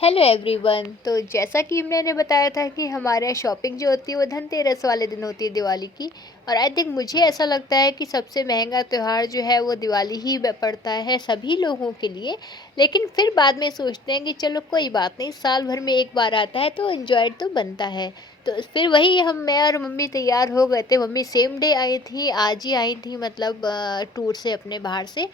Hello everyone. तो जैसा कि मैंने बताया था कि हमारे यहाँ शॉपिंग जो होती है वो धनतेरस वाले दिन होती है, दिवाली की। और आई थिंक मुझे ऐसा लगता है कि सबसे महंगा त्यौहार जो है वो दिवाली ही पड़ता है सभी लोगों के लिए। लेकिन फिर बाद में सोचते हैं कि चलो कोई बात नहीं, साल भर में एक बार आता है तो एंजॉय तो बनता है। तो फिर वही मैं और मम्मी तैयार हो गए थे। मम्मी सेम डे आई थी, आज ही आई थी, मतलब टूर से, अपने बाहर से।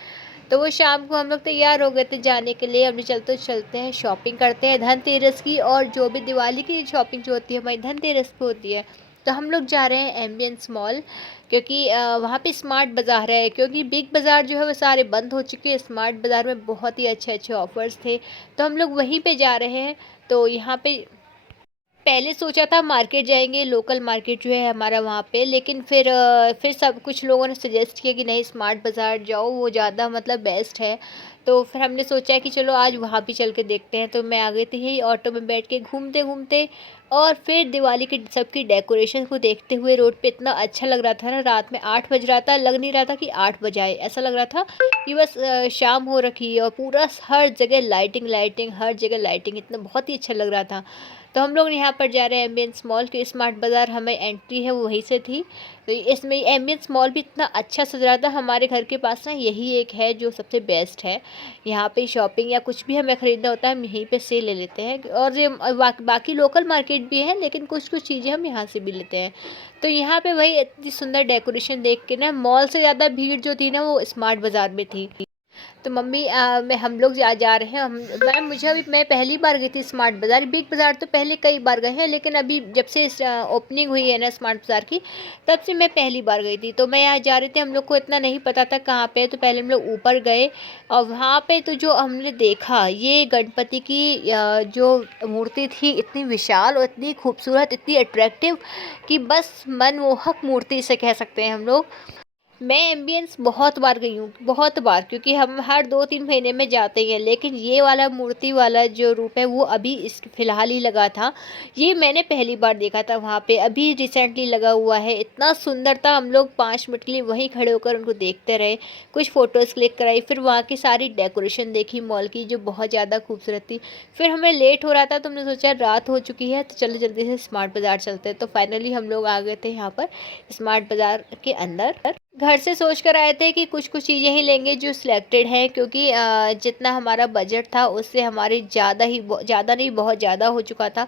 तो वो शाम को हम लोग तैयार हो गए थे जाने के लिए। हमने चलते चलते हैं, शॉपिंग करते हैं धनतेरस की। और जो भी दिवाली की शॉपिंग जो होती है हमारी धनतेरस पे होती है। तो हम लोग जा रहे हैं एम्बियंस मॉल, क्योंकि वहाँ पे स्मार्ट बाज़ार है। क्योंकि बिग बाज़ार जो है वो सारे बंद हो चुके हैं, स्मार्ट बाज़ार में बहुत ही अच्छे अच्छे ऑफर्स थे। तो हम लोग वहीं पे जा रहे हैं। तो यहाँ पे पहले सोचा था मार्केट जाएंगे, लोकल मार्केट जो है हमारा वहाँ पे। लेकिन फिर सब कुछ लोगों ने सजेस्ट किया कि नहीं, स्मार्ट बाज़ार जाओ, वो ज़्यादा मतलब बेस्ट है। तो फिर हमने सोचा कि चलो आज वहाँ भी चल के देखते हैं। तो मैं आ गई थी यही ऑटो में बैठ के, घूमते घूमते। और फिर दिवाली की सबकी डेकोरेशन को देखते हुए, रोड पे इतना अच्छा लग रहा था ना। रात में 8 बज रहा था, लग नहीं रहा था कि 8 बजाए। ऐसा लग रहा था कि बस शाम हो रखी है। और पूरा हर जगह लाइटिंग लाइटिंग, हर जगह लाइटिंग, इतना बहुत ही अच्छा लग रहा था। तो हम लोग यहाँ पर जा रहे हैं एम्बियंस मॉल के। स्मार्ट बाज़ार हमें एंट्री है वो वहीं से थी। तो इसमें एम्बियंस मॉल भी इतना अच्छा सज रहा था। हमारे घर के पास ना यही एक है जो सबसे बेस्ट है। यहाँ पे शॉपिंग या कुछ भी हमें ख़रीदना होता है हम यहीं पे से ले लेते हैं। और ये बाकी लोकल मार्केट भी है, लेकिन कुछ कुछ चीज़ें हम यहाँ से भी लेते हैं। तो यहाँ पे वही इतनी सुंदर डेकोरेशन देख के ना, मॉल से ज़्यादा भीड़ जो थी ना वो स्मार्ट बाज़ार में थी। तो मम्मी मैं हम लोग जा रहे हैं। मैं पहली बार गई थी स्मार्ट बाज़ार। बिग बाज़ार तो पहले कई बार गए हैं, लेकिन अभी जब से ओपनिंग हुई है ना स्मार्ट बाज़ार की, तब से मैं पहली बार गई थी। तो मैं यहाँ जा रही थी, हम लोग को इतना नहीं पता था कहाँ पे है। तो पहले हम लोग ऊपर गए। और वहाँ पे तो जो हमने देखा, ये गणपति की जो मूर्ति थी, इतनी विशाल और इतनी खूबसूरत, इतनी अट्रैक्टिव कि बस मनमोहक मूर्ति इसे कह सकते हैं हम लोग। मैं एम्बियंस बहुत बार गई हूँ, बहुत बार, क्योंकि हम हर 2-3 महीने में जाते ही हैं। लेकिन ये वाला मूर्ति वाला जो रूप है वो अभी इस फ़िलहाल ही लगा था। ये मैंने पहली बार देखा था वहाँ पे, अभी रिसेंटली लगा हुआ है। इतना सुंदर था, हम लोग 5 मिनट के लिए वहीं खड़े होकर उनको देखते रहे। कुछ फ़ोटोज़ क्लिक कराई, फिर वहाँ की सारी डेकोरेशन देखी मॉल की, जो बहुत ज़्यादा खूबसूरत थी। फिर हमें लेट हो रहा था तो हमने सोचा रात हो चुकी है तो चलो जल्दी से स्मार्ट बाज़ार चलते हैं। तो फाइनली हम लोग आ गए थे यहाँ पर स्मार्ट बाज़ार के अंदर। घर से सोच कर आए थे कि कुछ कुछ चीज़ें ही लेंगे जो सिलेक्टेड हैं, क्योंकि जितना हमारा बजट था उससे हमारी ज़्यादा नहीं, बहुत ज़्यादा हो चुका था।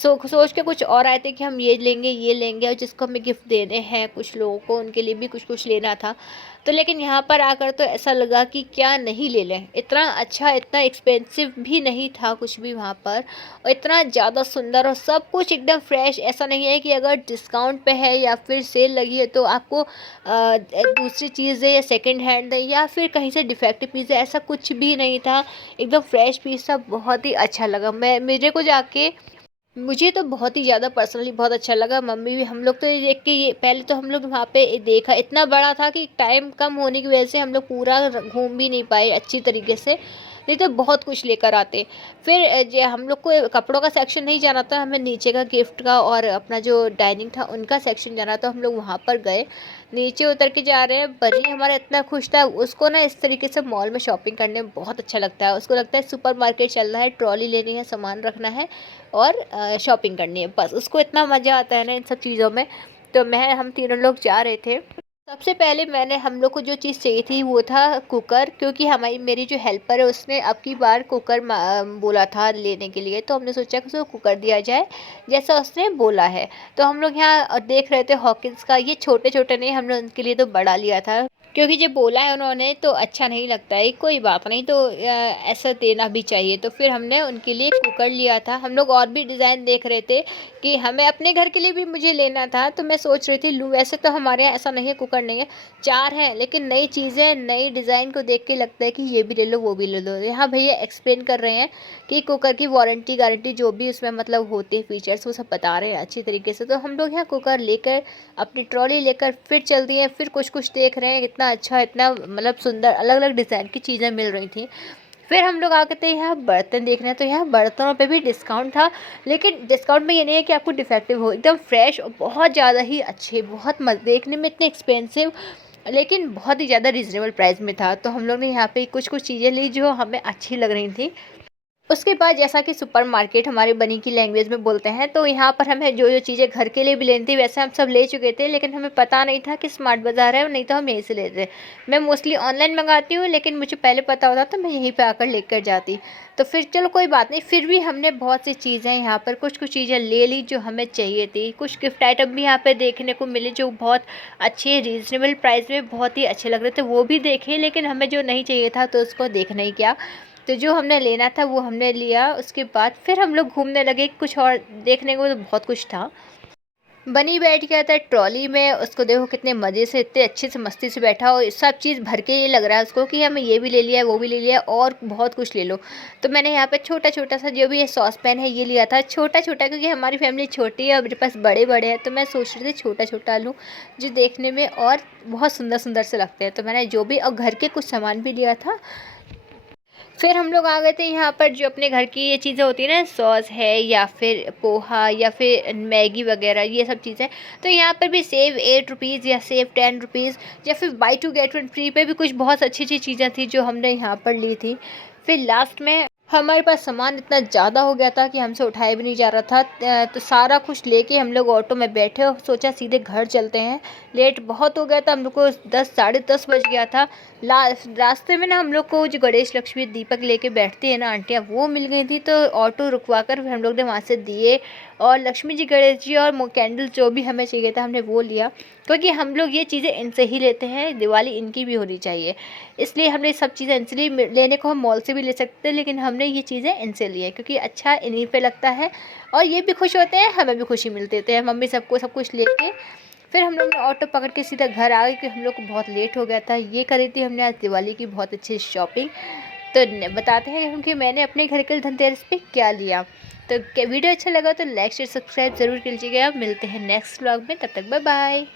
सोच के कुछ और आए थे कि हम ये लेंगे, और जिसको हमें गिफ्ट देने हैं कुछ लोगों को, उनके लिए भी कुछ कुछ लेना था। तो लेकिन यहाँ पर आकर तो ऐसा लगा कि क्या नहीं ले लें। इतना अच्छा, इतना एक्सपेंसिव भी नहीं था कुछ भी वहाँ पर। और इतना ज़्यादा सुंदर और सब कुछ एकदम फ्रेश। ऐसा नहीं है कि अगर डिस्काउंट पे है या फिर सेल लगी है तो आपको दूसरी चीज़ है या सेकंड हैंड है या फिर कहीं से डिफेक्टिव पीस है, ऐसा कुछ भी नहीं था। एकदम फ्रेश पीस था, बहुत ही अच्छा लगा। मेरे को जाके मुझे तो बहुत ही ज़्यादा पर्सनली बहुत अच्छा लगा। मम्मी भी, हम लोग तो ये देख के, ये पहले तो हम लोग वहाँ पे देखा, इतना बड़ा था कि टाइम कम होने की वजह से हम लोग पूरा घूम भी नहीं पाए अच्छी तरीके से। नहीं तो बहुत कुछ लेकर आते। फिर हम लोग को कपड़ों का सेक्शन नहीं जाना था, हमें नीचे का गिफ्ट का और अपना जो डाइनिंग था उनका सेक्शन जाना था। हम लोग वहाँ पर गए, नीचे उतर के जा रहे हैं। बनी हमारा इतना खुश था, उसको ना इस तरीके से मॉल में शॉपिंग करने में बहुत अच्छा लगता है। उसको लगता है सुपर मार्केट चलना है, ट्रॉली लेनी है, सामान रखना है और शॉपिंग करनी है, बस उसको इतना मज़ा आता है ना इन सब चीज़ों में। तो हम तीनों लोग जा रहे थे। सबसे पहले हम लोग को जो चीज़ चाहिए थी वो था कुकर, क्योंकि हमारी मेरी जो हेल्पर है उसने अब की बार कुकर बोला था लेने के लिए। तो हमने सोचा कि उसको कुकर दिया जाए जैसा उसने बोला है। तो हम लोग यहाँ देख रहे थे हॉकिंस का। ये छोटे छोटे नहीं, हमने उनके लिए तो बड़ा लिया था, क्योंकि जब बोला है उन्होंने तो अच्छा नहीं लगता है। कोई बात नहीं, तो ऐसा देना भी चाहिए। तो फिर हमने उनके लिए कुकर लिया था। हम लोग और भी डिज़ाइन देख रहे थे कि हमें अपने घर के लिए भी मुझे लेना था। तो मैं सोच रही थी लूँ। वैसे तो हमारे यहाँ ऐसा नहीं है, कुकर नहीं है, 4 हैं, लेकिन नई चीज़ें, नई डिज़ाइन को देख के लगता है कि ये भी ले लो, वो भी ले लो। यहाँ भैया एक्सप्लेन कर रहे हैं कि कुकर की वारंटी गारंटी जो भी उसमें मतलब होते हैं फीचर्स, वो सब बता रहे हैं अच्छी तरीके से। तो हम लोग यहाँ कुकर लेकर, अपनी ट्रॉली लेकर फिर चल दिए। फिर कुछ कुछ देख रहे हैं, इतना अच्छा, इतना मतलब सुंदर अलग अलग डिज़ाइन की चीज़ें मिल रही थी। फिर हम लोग आ गए थे यहाँ बर्तन देखने। तो यहाँ बर्तनों पे भी डिस्काउंट था, लेकिन डिस्काउंट में ये नहीं है कि आपको डिफेक्टिव हो, एकदम फ्रेश और बहुत ज़्यादा ही अच्छे, बहुत देखने में इतने एक्सपेंसिव, लेकिन बहुत ही ज़्यादा रीज़नेबल प्राइस में था। तो हम लोग ने यहाँ पे कुछ कुछ चीज़ें ली जो हमें अच्छी लग रही थी। उसके बाद जैसा कि सुपरमार्केट हमारे बनी की लैंग्वेज में बोलते हैं, तो यहाँ पर हमें जो जो चीज़ें घर के लिए भी लेनी थी वैसे हम सब ले चुके थे, लेकिन हमें पता नहीं था कि स्मार्ट बाज़ार है, नहीं तो हम यहीं से लेते। मैं मोस्टली ऑनलाइन मंगाती हूँ, लेकिन मुझे पहले पता होता तो मैं यहीं पे आकर लेकर जाती। तो फिर चलो कोई बात नहीं, फिर भी हमने बहुत सी चीज़ें यहाँ पर कुछ कुछ चीज़ें ले ली जो हमें चाहिए थी। कुछ गिफ्ट आइटम भी यहाँ पर देखने को मिले जो बहुत अच्छे रीज़नेबल प्राइस में बहुत ही अच्छे लग रहे थे, वो भी देखे, लेकिन हमें जो नहीं चाहिए था तो उसको देखना ही क्या। तो जो हमने लेना था वो हमने लिया। उसके बाद फिर हम लोग घूमने लगे, कुछ और देखने को तो बहुत कुछ था। बनी बैठ गया था ट्रॉली में, उसको देखो कितने मज़े से, इतने अच्छे से मस्ती से बैठा और सब चीज़ भर के ये लग रहा है उसको कि हमें ये भी ले लिया है वो भी ले लिया है और बहुत कुछ ले लो। तो मैंने यहाँ पे छोटा छोटा सा जो भी ये सॉस पैन है ये लिया था, छोटा छोटा, क्योंकि हमारी फैमिली छोटी है और मेरे पास बड़े बड़े हैं, तो मैं सोच रही थी छोटा छोटा लूँ जो देखने में और बहुत सुंदर सुंदर से लगते हैं। तो मैंने जो भी और घर के कुछ सामान भी लिया था। फिर हम लोग आ गए थे यहाँ पर, जो अपने घर की ये चीज़ें होती है ना, सॉस है या फिर पोहा या फिर मैगी वगैरह, ये सब चीज़ें। तो यहाँ पर भी सेव 8 रुपीज़ या सेव 10 रुपीज़ या फिर buy two get one free पे भी कुछ बहुत अच्छी अच्छी चीज़ें थी जो हमने यहाँ पर ली थी। फिर लास्ट में हमारे पास सामान इतना ज़्यादा हो गया था कि हमसे उठाया भी नहीं जा रहा था। तो सारा कुछ लेके हम लोग ऑटो में बैठे और सोचा सीधे घर चलते हैं। लेट बहुत हो गया था, हम लोग को 10 साढ़े 10 बज गया था। रास्ते में ना हम लोग को जो गणेश लक्ष्मी दीपक लेके बैठती है ना आंटियाँ, वो मिल गई थी। तो ऑटो रुकवा कर फिर हम लोग ने वहाँ से दिए और लक्ष्मी जी, गणेश जी और कैंडल जो भी हमें चाहिए था हमने वो लिया, क्योंकि हम लोग ये चीज़ें इनसे ही लेते हैं, दिवाली इनकी भी होनी चाहिए। इसलिए हमने सब चीज़ें इनसे ली। लेने को हम मॉल से भी ले सकते हैं, लेकिन हमने ये चीज़ें इनसे ली है क्योंकि अच्छा इन्हीं पे लगता है और ये भी खुश होते हैं, हमें भी खुशी मिलती है। मम्मी सबको सब कुछ लेके फिर हम लोग ने ऑटो पकड़ के सीधा घर आ गए कि हम लोग को बहुत लेट हो गया था। ये करी थी हमने आज दिवाली की बहुत अच्छी शॉपिंग। तो बताते हैं हम कि मैंने अपने घर के धनतेरस पे क्या लिया। तो वीडियो अच्छा लगा तो लाइक शेयर सब्सक्राइब ज़रूर कीजिएगा। मिलते हैं नेक्स्ट व्लॉग में, तब तक बाय बाय।